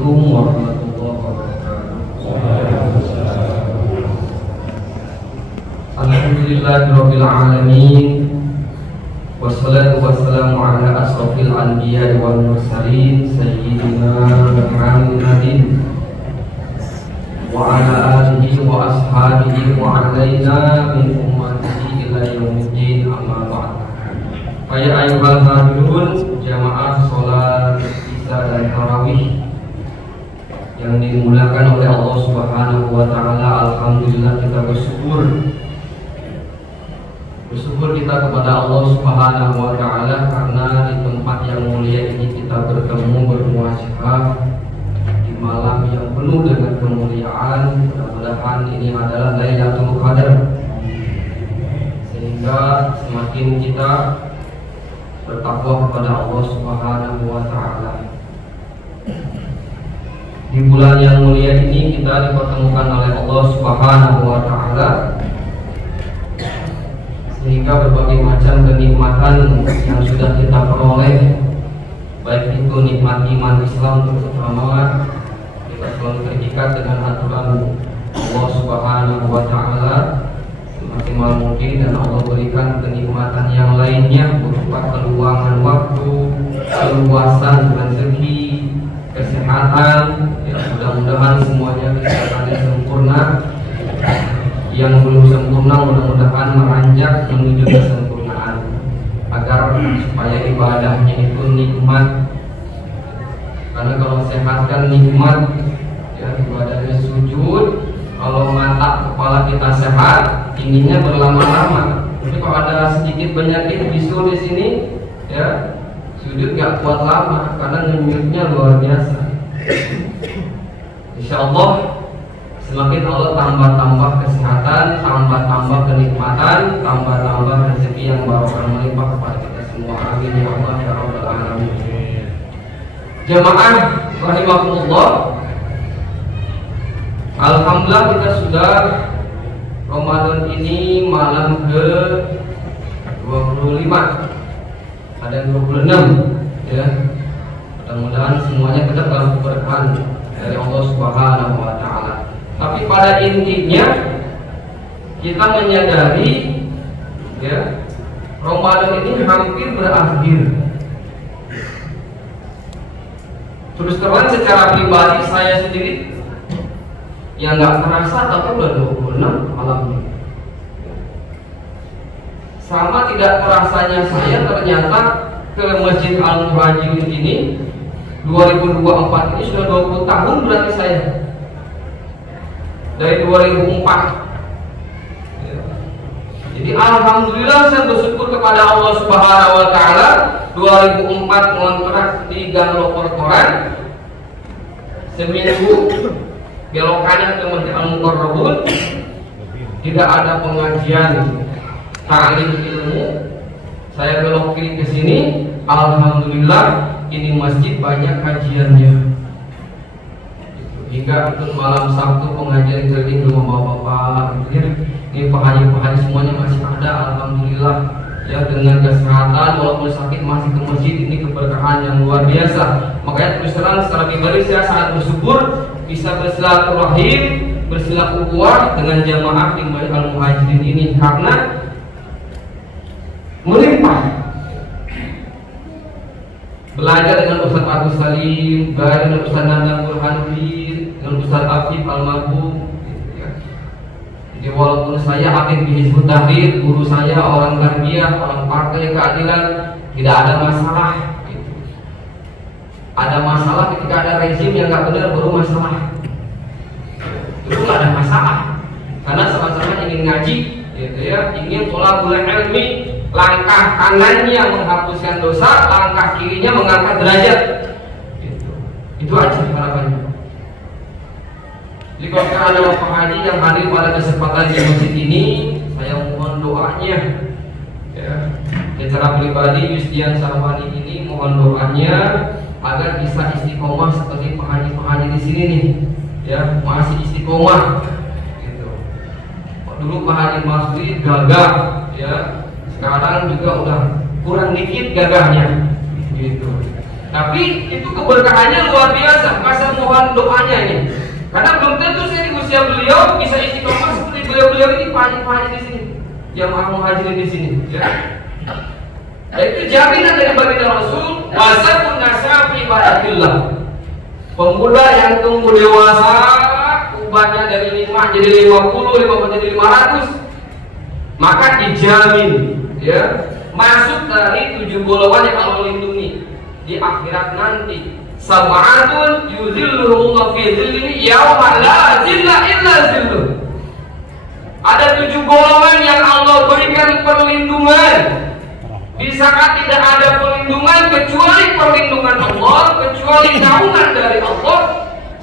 Assalamualaikum warahmatullahi wabarakatuh. Alhamdulillahirabbil alamin. Wassalatu wassalamu ala asrofil anbiya wal mursalin sayyidina Muhammadin wa ala alihi wa ashabihi wa alaina min ummatihi ila yaumiddin, amma ba'd. Fa ya ayyuhal hadirun jamaah salat isya dan tarawih yang dimuliakan oleh Allah Subhanahu wa taala, alhamdulillah kita bersyukur kita kepada Allah Subhanahu wa taala karena di tempat yang mulia ini kita bertemu bermuasyarah di malam yang penuh dengan kemuliaan. Mudah-mudahan ini adalah Lailatul Qadar, sehingga semakin kita bertakwa kepada Allah Subhanahu wa taala. Di bulan yang mulia ini kita dipertemukan oleh Allah Subhanahu wa taala, sehingga berbagai macam kenikmatan yang sudah kita peroleh, baik itu nikmat iman Islam terutama, kita selalu terikat dengan aturan Allah Subhanahu wa taala semaksimal mungkin, dan Allah berikan kenikmatan yang lainnya berupa keluangan waktu, keluasan rezeki, kesehatan. Ya, mudah-mudahan semuanya kesehatannya sempurna. Yang belum sempurna mudah-mudahan meranjak menuju kesempurnaan, agar supaya ibadahnya itu nikmat. Karena kalau sehat kan nikmat, ya, ibadahnya sujud. Kalau mata kepala kita sehat, inginnya berlama-lama. Tapi kalau ada sedikit penyakit bisul di sini, ya, sujud gak kuat lama karena ngenyutnya luar biasa. Insya Allah semakin Allah tambah-tambah kesehatan, tambah-tambah kenikmatan, tambah-tambah rezeki yang barokah melimpah kepada kita semua. Amin ya Allah ya Rabbal alamin. Jamaah rahimakumullah, alhamdulillah kita sudah Ramadan ini malam ke 25, ada yang 26, ya. Mudah-mudahan semuanya tetap dalam keberkahan dari Allah Subhanahu wa taala. Tapi pada intinya kita menyadari, ya, Ramadan ini hampir berakhir. Terus terang secara pribadi saya sendiri yang nggak terasa tapi udah 26 malamnya. Sama tidak terasanya saya ternyata ke Masjid Al-Muhajirin ini 2024 ini sudah 20 tahun berarti saya. Dari 2004. Jadi alhamdulillah saya bersyukur kepada Allah Subhanahu wa taala. 2004 ngontrak di Gang Loportoran, seminggu belok kanan ke Masjid Al-Mukarramun, tidak ada pengajian ta'lim ilmu. Saya belok kiri ke sini, alhamdulillah ini masjid banyak kajiannya. Hingga untuk malam Sabtu pengajian keliling rumah bapak-bapak, gitu ya. Ini pengajian semuanya masih ada, alhamdulillah. Ya, dengan kesehatan walaupun sakit masih ke masjid, ini keberkahan yang luar biasa. Makanya terus terang secara pribadi saya sangat bersyukur bisa bersilaturahim, bersilaturahmi dengan jamaah di Masjid Al-Muhajirin ini, karena melimpah. Belajar dengan Ustaz Agus Salim, belajar dengan Ustaz Nanda Burhanuddin, dengan Ustaz Afif Al-Mabum, gitu ya. Jadi walaupun saya aktif di Hizbut Tahrir, guru saya orang tarbiyah, orang partai keadilan, tidak ada masalah gitu. Ada masalah ketika ada rezim yang nggak benar, baru masalah. Itu nggak ada masalah, karena sama-sama ingin ngaji, gitu ya, ingin thalabul ilmi. Langkah kanannya menghapuskan dosa, langkah kirinya mengangkat derajat. Itu aja harapannya. Jadi kalau ada Bapak Haji yang hadir pada kesempatan di masjid ini, saya mohon doanya, ya, secara pribadi Yusdian Sarwani ini mohon doanya agar bisa istiqomah seperti pengaji-pengaji di sini nih, ya, masih istiqomah. Gitu. Dulu Pak Haji Masri gagah, ya. Sekarang juga udah kurang dikit gagahnya, gitu. Tapi itu keberkahannya luar biasa. Maka saya mohon doanya ini. Karena belum tentu saya di usia beliau bisa istiqomah seperti beliau ini pagi-pagi di sini. Jamaah muhajirin di sini. Ya. Itu jaminan dari baginda Rasul. Wasabun nasab ibadatillah. Pemuda yang tumbuh dewasa, ubahnya dari 5 jadi 50, 50 jadi 500, maka dijamin, ya, masuk dari 7 golongan yang Allah lindungi di akhirat nanti. Sab'atun yuzilluhumullahu fi dzillihi yauma la zilla illa zilluh. Ada 7 golongan yang Allah berikan perlindungan di saat tidak ada perlindungan kecuali perlindungan Allah, kecuali naungan dari Allah.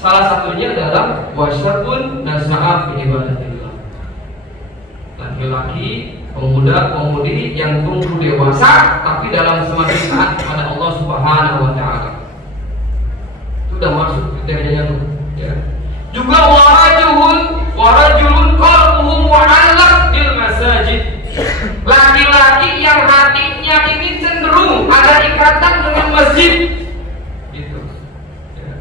Salah satunya adalah wasyatun nasa'a fi ibadatillah. Laki-laki, pemuda-pemudi yang tumbuh dewasa tapi dalam semakin taat kepada Allah Subhanahu wa taala. Sudah masuk kriterianya tuh, ya. Juga warajulun qalbuhu mu'allaq bil masajid. Laki-laki yang hatinya ini cenderung ada ikatan dengan masjid. Gitu. Ya.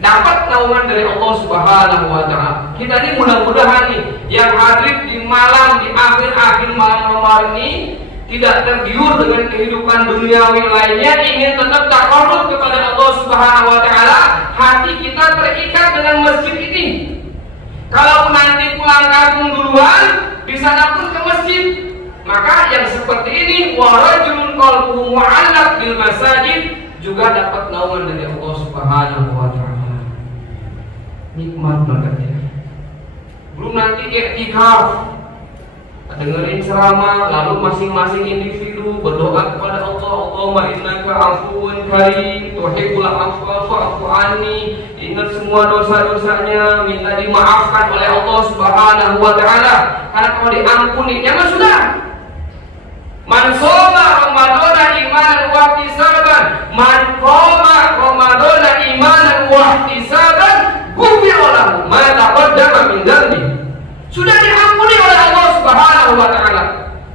Dapat naungan dari Allah Subhanahu wa taala. Kita ini mudah-mudahan nih yang hadir di malam di akhir-akhir malam Ramadan ini tidak tergiur dengan kehidupan duniawi lainnya, ingin tetap takarrub kepada Allah Subhanahu wa taala, hati kita terikat dengan masjid ini. Kalau nanti pulang kampung duluan, di sana pun ke masjid. Maka yang seperti ini warajulun qalbuhu mu'allaq bil masajid juga dapat naungan dari Allah Subhanahu wa taala. Nikmat banget ya. Belum nanti i'tikaf, dengerin ceramah, lalu masing-masing individu berdoa kepada Allah, Allahumma innaka afuwun karim tuhibbul afwa fa'fu anni. Ingat semua dosa-dosanya, minta dimaafkan oleh Allah Subhanahu wa taala. Karena kalau diampuni, ya mas sudah. Man shoma ramadhana imanan wa ihtisaban, man qama ramadhana imanan wa ihtisaban, ghufira lahu ma taqaddama min dhanbi. Sudah diampuni oleh Allah Subhanahu wa taala.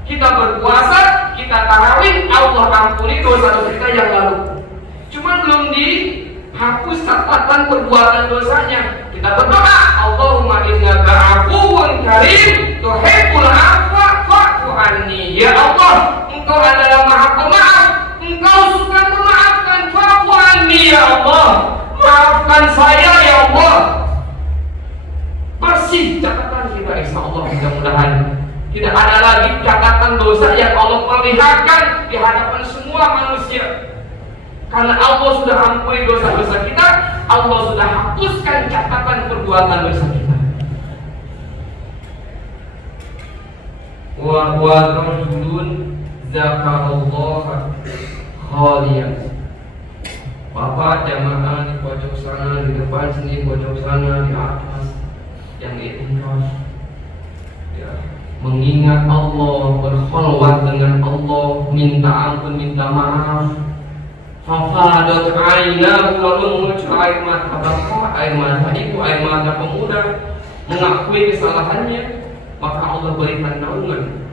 Kita berpuasa, kita tarawih, Allah ampuni dosa-dosa kita yang lalu. Cuma belum dihapus catatan perbuatan dosanya. Kita berdoa, Allahumma innaka afuwun karim tuhibbul afwa fa'fu anni. Ya Allah, Engkau adalah Maha Pemaaf, Engkau suka memaafkan, fa'fu anni ya Allah. Maafkan saya ya Allah. Bersih catatan kita, insya Allah. Mudah-mudahan tidak ada lagi catatan dosa yang Allah perlihatkan di hadapan semua manusia. Karena Allah sudah ampuni dosa-dosa kita, Allah sudah hapuskan catatan perbuatan dosa kita. Wa rajulun zakarallaha khaliyan. Bapak jamaah di pojok sana, di depan sini, pojok sana, di atas, yang ikhlas, ya, mengingat Allah, berkholwat dengan Allah, minta ampun, minta maaf. Fafadat ainahu, lalu mengucur air mata bapak, air mata ibu, air mata pemuda, mengakui kesalahannya, maka Allah berikan naungan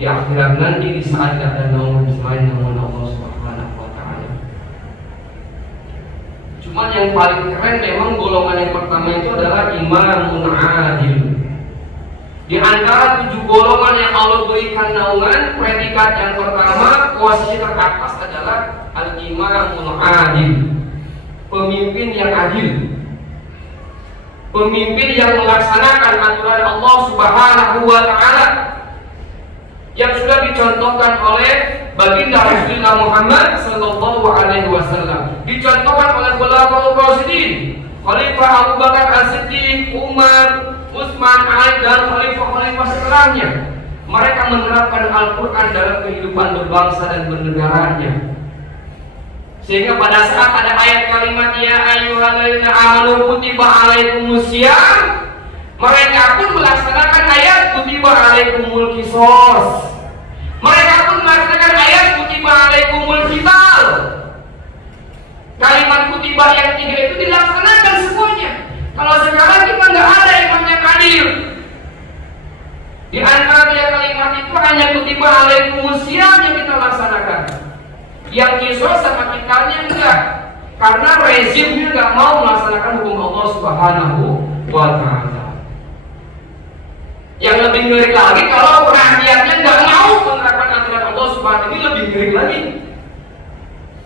di akhirat nanti di saat ada naungan selain naungan Allah Subhanahu wa taala. Cuman yang paling keren memang golongan yang pertama itu adalah imamun adil. Di antara 7 golongan yang Allah berikan naungan, predikat yang pertama, posisi teratas adalah al-imamul adil. Pemimpin yang adil. Pemimpin yang melaksanakan aturan Allah Subhanahu wa taala yang sudah dicontohkan oleh baginda Rasulullah Muhammad sallallahu alaihi wasallam, dicontohkan oleh Khulafaur Rasyidin, Khalifah Abu Bakar As-Siddiq, Umar, Utsman, Ali, dan khalifah-khalifah setelahnya. Mereka menerapkan Al-Quran dalam kehidupan berbangsa dan bernegaranya. Sehingga pada saat ada ayat kalimat ya ayyuhalladzina amanu kutiba alaikumusiyam, mereka pun melaksanakan ayat kutiba alaikumul qisas. Mereka pun melaksanakan ayat kutiba alaikumul qital. Kalimat kutiba yang 3 itu dilaksanakan semuanya. Kalau sekarang kita nggak ada imam yang adil. Di antara 3 kalimat itu hanya kutiba alaikumusiyam yang kita laksanakan. Yang qisas sama qitalnya enggak. karena rezimnya nggak mau melaksanakan hukum Allah Subhanahu wa Ta'ala. Yang lebih ngeri lagi kalau rakyatnya nggak mau menerapkan aturan Allah Subhanahu, ini lebih ngeri lagi.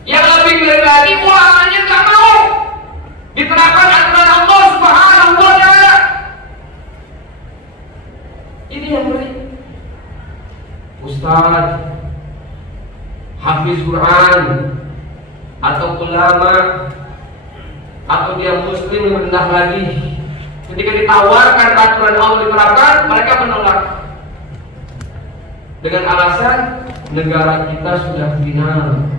Yang lebih ngeri lagi, ulamanya nggak mau diterapkan aturan Allah Subhanahu wa Ta'ala. Ini yang ngeri. Ustaz, hafiz Quran, atau ulama, atau dia muslim rendah lagi, ketika ditawarkan aturan Allah diterapkan, mereka menolak dengan alasan negara kita sudah final,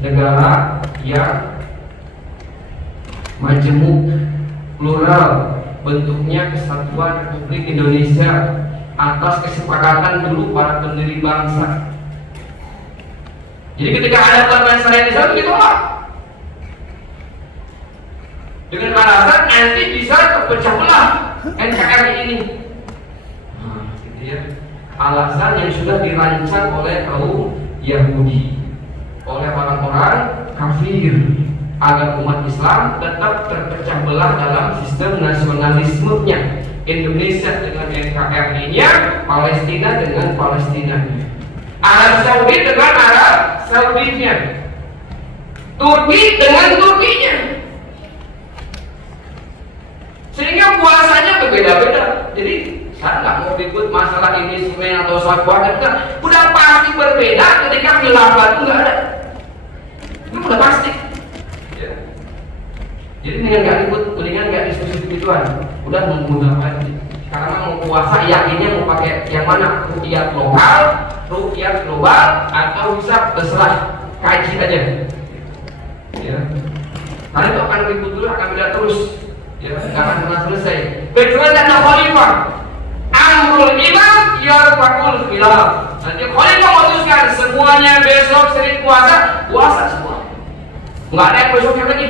negara yang majemuk, plural, bentuknya Kesatuan Republik Indonesia atas kesepakatan dulu para pendiri bangsa. Jadi ketika ada pelanggaran syariat Islam ditolak dengan alasan nanti bisa terpecah belah NKRI ini. Nah, gitu ya. Alasan yang sudah dirancang oleh kaum Yahudi, oleh orang-orang kafir, agar umat Islam tetap terpecah belah dalam sistem nasionalismenya. Indonesia dengan NKRI-nya, Palestina dengan Palestinanya, Arab Saudi dengan Arab Saudinya, Turki dengan Turkinya, sehingga puasanya berbeda-beda. Jadi saya nggak mau ribut masalah ini Senin atau Sabat, udah pasti berbeda ketika khilafah itu nggak ada, itu udah pasti. Ya. Jadi mendingan nggak ribut, mendingan nggak diskusi begituan, udah menggunakan. Karena mau puasa yakinnya mau pakai yang mana, ruqyah lokal, ruqyah global, atau bisa terserah kaji aja. Ya. Karena itu akan ribut dulu, akan beda terus. Ya, nggak akan pernah selesai. Kecuali ada khalifah, amrul imam yarfa'ul khilaf. Nanti khalifah memutuskan semuanya besok Senin puasa, puasa semua. Nggak ada yang besoknya lagi.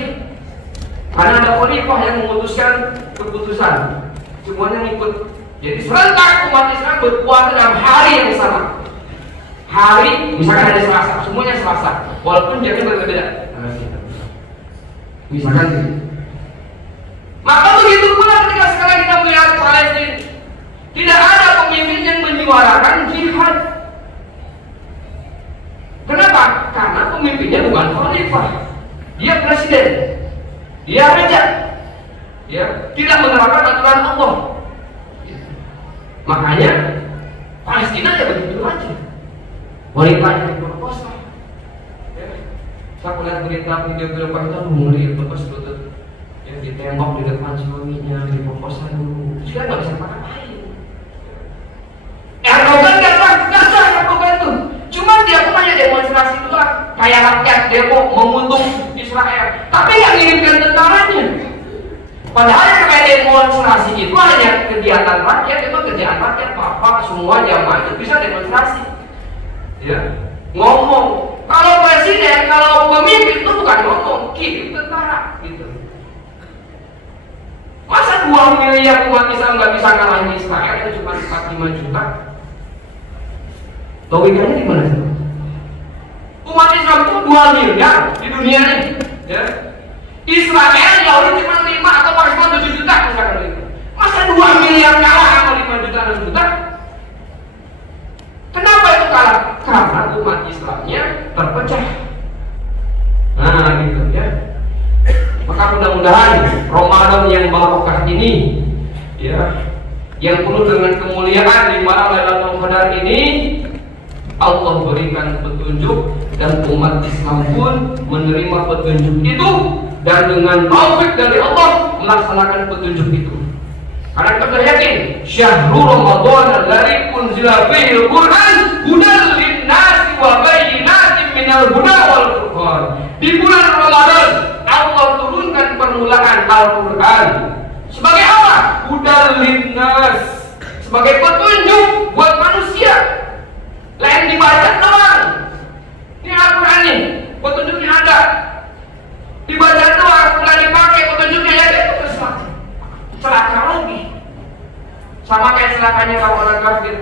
Karena ada khalifah yang memutuskan keputusan, semuanya ngikut. Jadi serentak umat Islam berpuasa dalam hari yang sama. Hari, misalkan hari Selasa, semuanya Selasa, walaupun jamnya berbeda. Misalkan gitu. Maka begitu pula ketika sekarang kita melihat Palestina, tidak ada pemimpin yang menyuarakan jihad. Kenapa? Karena pemimpinnya bukan khalifah, dia presiden, dia raja, ya, tidak menerapkan aturan Allah. Makanya Palestina ya begitu aja, wanitanya diperkosa. Ya. Saya melihat berita video-video itu ngeri, betul betul. Ditembak di depan suaminya, diperkosa dulu, sudah nggak bisa apa-apain. Erdogan nggak sah Erdogan tuh, cuma dia pun hanya demonstrasi itu lah, kayak rakyat demo mengutuk Israel, tapi yang ngirimkan tentaranya. Padahal yang kayak demonstrasi itu hanya kegiatan rakyat, itu kerjaan rakyat, apa semua jamaah itu bisa demonstrasi, ya, ngomong. Kalau presiden, kalau pemimpin itu bukan ngomong, kirim tentara, gitu. Masa 2 miliar umat Islam nggak bisa ngalahin Israel yang cuma 45 juta? Logikanya di mana? Umat Islam itu 2 miliar di dunia ini, ya. Israel Yahudi cuma 5 atau maksimal 7 juta misalkan itu. Masa 2 miliar kalah sama 5 juta 6 juta? Kenapa itu kalah? Karena umat Islamnya terpecah. Nah, gitu ya. Maka mudah-mudahan Ramadan yang barokah ini, ya, yang penuh dengan kemuliaan di malam Lailatul Qadar ini, Allah berikan petunjuk dan umat Islam pun menerima petunjuk itu, dan dengan taufik dari Allah melaksanakan petunjuk itu. Karena kita yakin syahrul Ramadan alladzi unzila fihi al-Qur'an hudan lin-nasi wa bayyinatin minal huda wal furqan. Di bulan Ramadan Allah turunkan permulaan Al-Quran sebagai apa? Hudan lin-nas, sebagai petunjuk buat manusia. Lain dibaca doang. Ini Al-Quran nih, petunjuknya ada. Dibaca doang, nggak dipakai petunjuknya, ya itu terserah. Celaka lagi, sama kayak celakanya orang-orang kafir.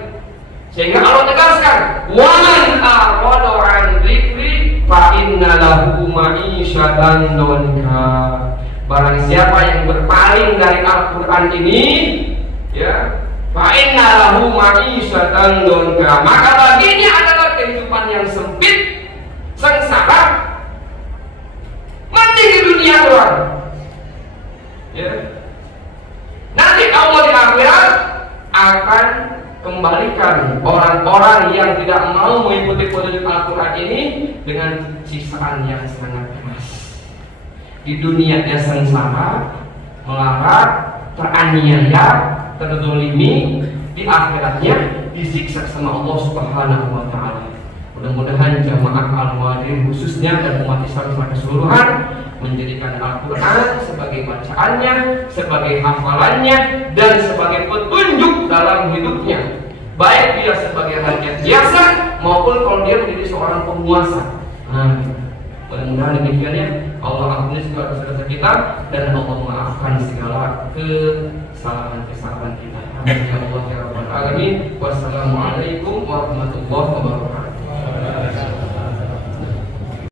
Sehingga Allah tegaskan, "Wa man a'rada 'an dzikri fa inna lahu ma'isyatan donka. Barang siapa yang berpaling dari Al-Quran ini, ya, fa inna lahu ma'isyatan donka, maka baginya adalah kehidupan yang sempit, sengsara, mati di dunia doang. Ya. Nanti Allah di akhirat akan kembalikan orang-orang yang tidak mau mengikuti petunjuk Al-Quran ini dengan siksaan yang sangat keras. Di dunia dia sengsara, melarat, teraniaya, terzolimi. Di akhiratnya disiksa sama Allah Subhanahu wa Ta'ala. Mudah-mudahan jamaah Al-Muadhin khususnya dan umat Islam secara keseluruhan menjadikan Al-Quran sebagai bacaannya, sebagai hafalannya, dan sebagai petunjuk dalam hidupnya, baik dia sebagai rakyat biasa maupun kalau dia menjadi seorang penguasa. Mudah-mudahan demikian ya. Allah ampuni segala dosa-dosa kita dan Allah maafkan segala kesalahan-kesalahan kita. Amin ya Allah ya Rabbal Alamin. Wassalamualaikum warahmatullahi wabarakatuh.